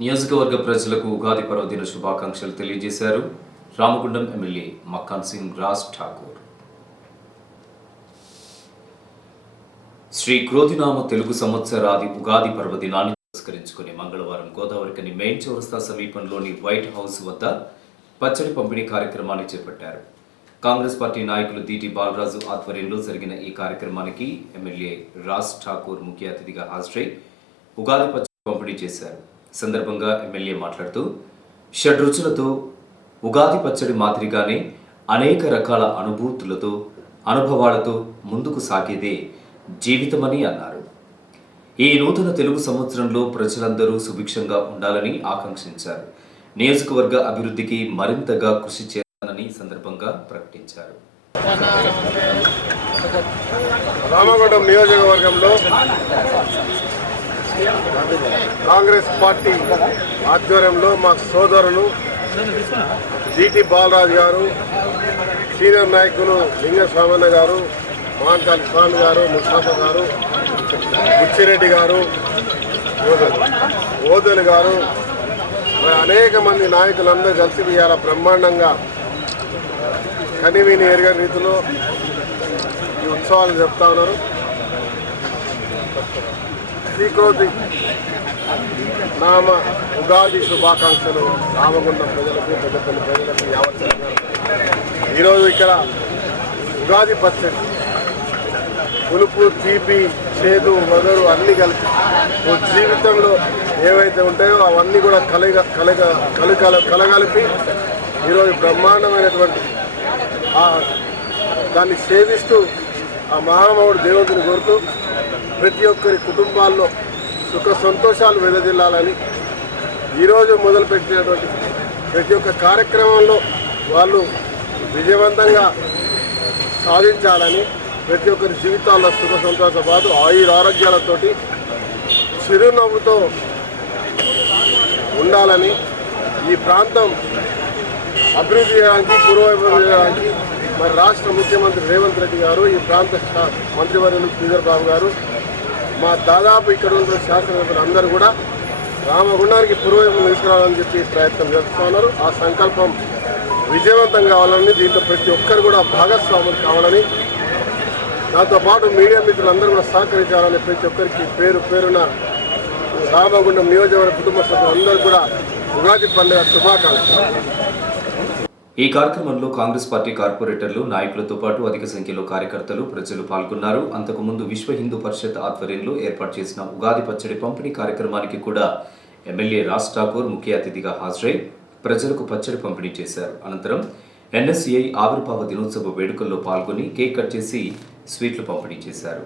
నియోజకవర్గ ప్రజలకు ఉగాది పర్వదిన శుభాకాంక్షలు తెలియజేశారు రామగుండం ఎమ్మెల్యే మక్కాన్ సింగ్ రాజ్ ఠాకూర్. శ్రీ క్రోధినామ తెలుగు సంవత్సరాది ఉగాది పర్వదినాన్ని పురస్కరించుకుని మంగళవారం గోదావరికని మెయిన్ చౌరస్తా సమీపంలోని వైట్ హౌస్ వద్ద పచ్చడి పంపిణీ కార్యక్రమాన్ని చేపట్టారు. కాంగ్రెస్ పార్టీ నాయకులు దీటి బాలరాజు ఆధ్వర్యంలో జరిగిన ఈ కార్యక్రమానికి ఎమ్మెల్యే రాజ్ ఠాకూర్ ముఖ్య అతిథిగా హాజరై ఉగాది పచ్చడి పంపిణీ చేశారు. సందర్భంగా ఎమ్మెల్యే మాట్లాడుతూ షడ్రుచులతో ఉగాది పచ్చడి మాదిరిగానే అనేక రకాల అనుభూతులతో అనుభవాలతో ముందుకు సాగేదే జీవితమని అన్నారు. ఈ నూతన తెలుగు సంవత్సరంలో ప్రజలందరూ సుభిక్షంగా ఉండాలని ఆకాంక్షించారు. నియోజకవర్గ అభివృద్ధికి మరింతగా కృషి చేయాలని సందర్భంగా ప్రకటించారు. రామగుండం నియోజకవర్గంలో కాంగ్రెస్ పార్టీ ఆధ్వర్యంలో మా సోదరులు దీటి బాలరాజు గారు, సీనియర్ నాయకులు లింగస్వామన్న గారు, మాంకాలి స్వామి గారు, ముస్తాఫా గారు, బుచ్చిరెడ్డి గారు, ఓదలు గారు, అనేక మంది నాయకులందరూ కలిసి ఇవాళ బ్రహ్మాండంగా కనివిని ఎరగని రీతిలో ఈ ఉత్సవాలు చెప్తా ఉన్నారు. శ్రీక్రోధి నామ ఉగాది శుభాకాంక్షలు రామగుండం ప్రజలకు, పెద్దపల్లి ప్రజలకు, యావత్ ఈరోజు ఇక్కడ ఉగాది పచ్చడి పులుపు, తీపి, చేదు, వగరు అన్నీ కలిపి జీవితంలో ఏవైతే ఉంటాయో అవన్నీ కూడా కలగలిపి ఈరోజు బ్రహ్మాండమైనటువంటి దాన్ని సేవిస్తూ ఆ మహామహుడు దేవుడిని కోరుతూ ప్రతి ఒక్కరి కుటుంబాల్లో సుఖ సంతోషాలు వెదజిల్లాలని ఈరోజు మొదలుపెట్టినటువంటి ప్రతి ఒక్క కార్యక్రమంలో వాళ్ళు విజయవంతంగా సాధించాలని, ప్రతి ఒక్కరి జీవితాల్లో సుఖ సంతోషంతో పాటు ఆరోగ్యాలతోటి చిరునవ్వుతో ఉండాలని, ఈ ప్రాంతం అభివృద్ధి చేయడానికి, పురోభివృద్ధి చేయడానికి మరి రాష్ట్ర ముఖ్యమంత్రి రేవంత్ రెడ్డి గారు, ఈ ప్రాంత మంత్రివర్యులు శ్రీధర్ బాబు గారు, మా దాదాపు ఇక్కడ ఉన్న శాసనసభ్యులు అందరూ కూడా రామగుండానికి పురోగమనం తీసుకురావాలని చెప్పి ప్రయత్నం చేస్తున్నారు. ఆ సంకల్పం విజయవంతం కావాలని, దీంట్లో ప్రతి ఒక్కరు కూడా భాగస్వాములు కావాలని, దాంతోపాటు మీడియా మిత్రులందరూ కూడా సహకరించాలని ప్రతి ఒక్కరికి పేరు పేరున రామగుండం నియోజకవర్గ కుటుంబ సభ్యులందరూ కూడా ఉగాది పండుగ శుభాకాంక్షలు. ఈ కార్యక్రమంలో కాంగ్రెస్ పార్టీ కార్పొరేటర్లు, నాయకులతో పాటు అధిక సంఖ్యలో కార్యకర్తలు, ప్రజలు పాల్గొన్నారు. అంతకుముందు విశ్వ హిందూ పరిషత్ ఆధ్వర్యంలో ఏర్పాటు చేసిన ఉగాది పచ్చడి పంపిణీ కార్యక్రమానికి కూడా ఎమ్మెల్యే రాజ్ ఠాకూర్ ముఖ్య అతిథిగా హాజరై ప్రజలకు పచ్చడి పంపిణీ చేశారు. అనంతరం ఎన్ఎస్సిఐ ఆవిర్భావ దినోత్సవ వేడుకల్లో పాల్గొని కేక్ కట్ చేసి స్వీట్లు పంపిణీ చేశారు.